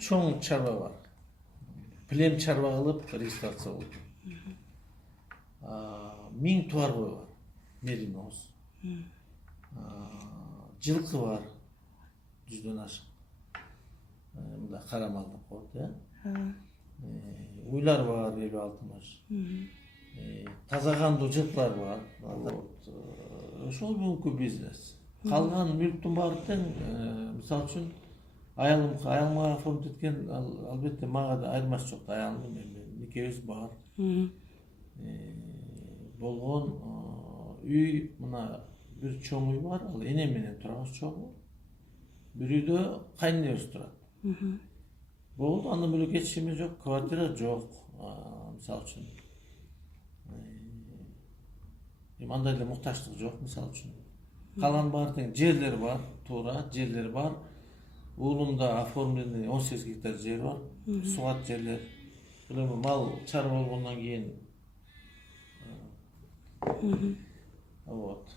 чоң чарба бар. Плен чарба кылып регистрация болду. 1000 туар кой бар. Мериноз. Жылкы бар. 100дөн ашык. Мында карамалдык коет, уйлар бар 50-60. Таза кандуу жылкылар бар. Ошол мүмкүн бизнес. Калган мүлктүн баары тең, мисалы үчүн аялымга оформить эткен, албетте мага да айырмасы жок. Аялым менен экөөбүз бар. Болгон үй, мына бир чоң үй бар, ал энем менен турабыз чогуу. Бир үйдө кайненебиз турат. Болду, андан бөлөк эч нерсе жок, квартира жок, мисалы үчүн. Андай эле муктачтык жок, мисалы үчүн. Калган баары тең жерлер бар, туура жерлер бар. Уулумда оформленный 18 гектар жер бар, сугат жерлер. Эми мал чарба болгондон кийин вот.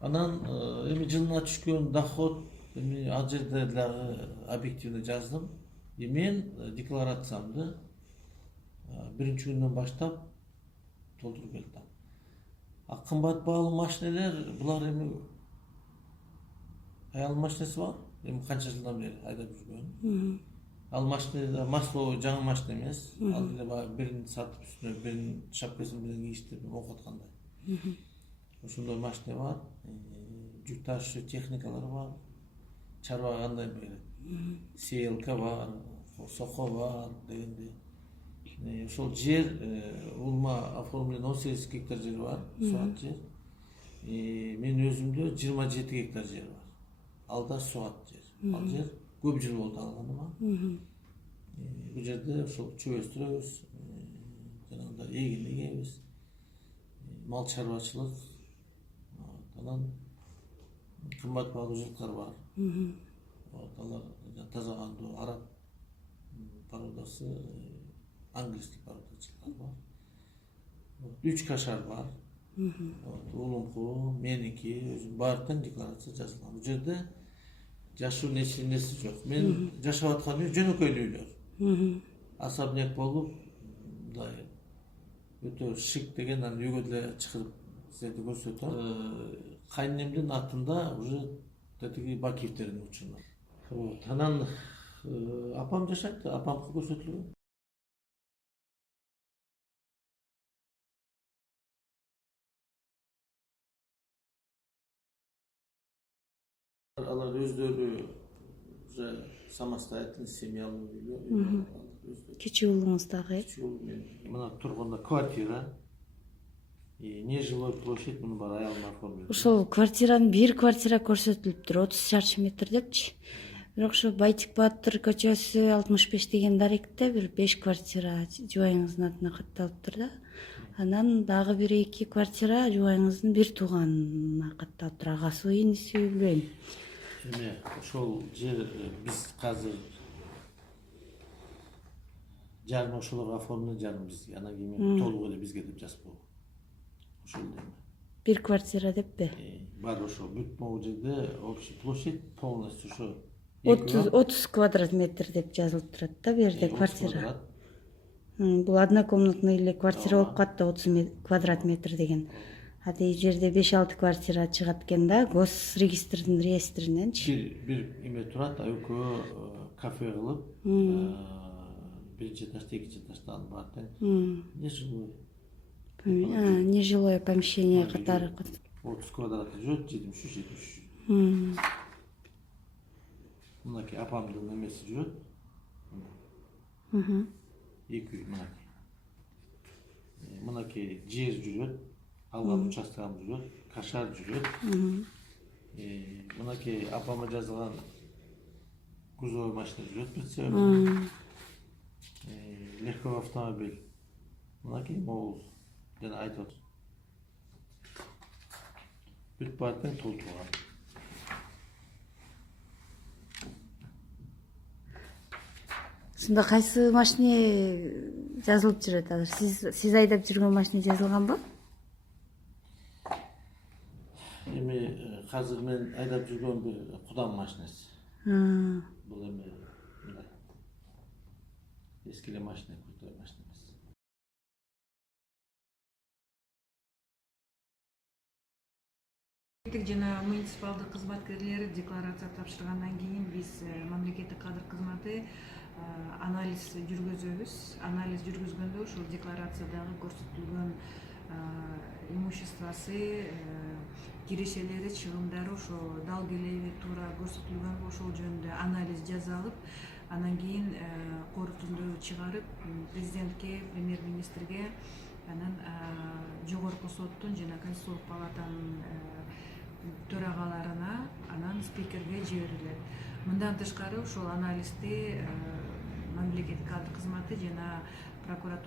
Анан эми жылына түшкөн доход, эми ал жерде дагы объективно жаздым. Мен декларациямды 1-күндөн баштап толтуруп келдим. Кымбат баалуу машинелер, булар эми аялдын машинеси бар. Эми канча жылдан бери айдап жүргөн. Ал машина масло жаңы машина эмес. Ал эле баягы бирин сатып үстүнө бирин шапкасын менен кийиштирип окуп аткандай. Ошондой машина бар. Жүк ташуучу техникалар бар. Чарба кандай берет? Сейлка бар, сохо бар дегенде. Ошол жер улма оформлен 18 гектар жер бар, суат жер. Мен өзүмдө 27 гектар жер бар. Алда суат жер. Ал жер көп жыл болду алганыма. Бул жерде ошол чөп өстүрөбүз, жанагындай эгин эгебиз. Мал чарбачылык. Анан кымбат баалуу жылкылар бар. Алар таза кандуу араб породасы, английский породачылар бар. 3 кашар бар. Уулумку, меники, өзүм баары тең декларация жазылган. Бул жерде жашоо нерсе жок. Мен жашап аткан үй жөнөкөй үйлөр. Особняк болуп, мындай өтө шик деген, анан үйгө деле чыгып силерди көрсөтөм. Кайненемдин атында уже тетиги Бакиевтердин учуна. Анан апам жашайт, апамга көрсөтүлгөн. Алар өздөрү уже самостоятельный семьялуу үйлөр. Кичи уулуңуз дагы? Мына турганда квартира, нежилой площадь, муну бар аялым оформлен. Ошол квартиранын бир квартира көрсөтүлүптүр, 30 шарчы метр депчи. Бирок ошо Байтик Баатыр көчөсү 65 деген даректе бир 5 квартира жубайыңыздын атына катталыптыр да. Анан дагы бир 2 квартира жубайыңыздын бир тууганына катталыптыр. Агасы иниси билбейм. Эми ошол жер биз азыр жарым ошолорго оформлен, жарым бизге. Анан кийин толук эле бизге деп жазып койгон. Ошол эми. Бир квартира деппи? Бар ошо бүт могу жерде общий площадь полностью ошо 30 квадрат метр деп жазылып турат да бу жерде квартира. Бул однокомнатный эле квартира болуп калат да 30 квадрат метр деген. А тиги жерде 5-6 квартира чыгат экен да, госрегистрдин реестриненчи. Бир эме турат, экөө кафе кылып, биринчи этажда, экинчи этажда ал бар тең. Нежилой. Нежилое помещение катары. 30 квадратта жүрөт, 73. Мынакей апамдын эмеси жүрөт. Эки үй мынакей. Мынакей жер жүрөт, алган участкам жүрөт, кашар жүрөт. Мынакей апама жазылган грузовой машина жүрөт бир себеби. Легковой автомобиль. Мынакей могул жана айтып атат. Бүт баары тең толтурган. Ушунда кайсы машине жазылып жүрөт азыр? Сиз айдап жүргөн машине жазылганбы? Эми азыр мен айдап жүргөн бир кудам машинеси. Бул эми мындай Eski эле машина, крутой машина эмес. Жана муниципалдык кызматкерлер декларация тапшыргандан кийин биз мамлекеттик кадр кызматы анализ жүргүзөбүз. Анализ жүргүзгөндө ошол декларациядагы көрсөтүлгөн имуществосы, кирешелери, чыгымдары ошо дал келеби туура көрсөтүлгөнбү ошол жөнүндө анализ жасалып, анан кийин корутундуу чыгарып президентке, премьер-министрге, анан жогорку соттун жана Конституциялык палатанын төрагаларына, анан спикерге жиберилет. Мындан тышкары ошол анализди мамлекеттик кадр кызматы жана прокуратура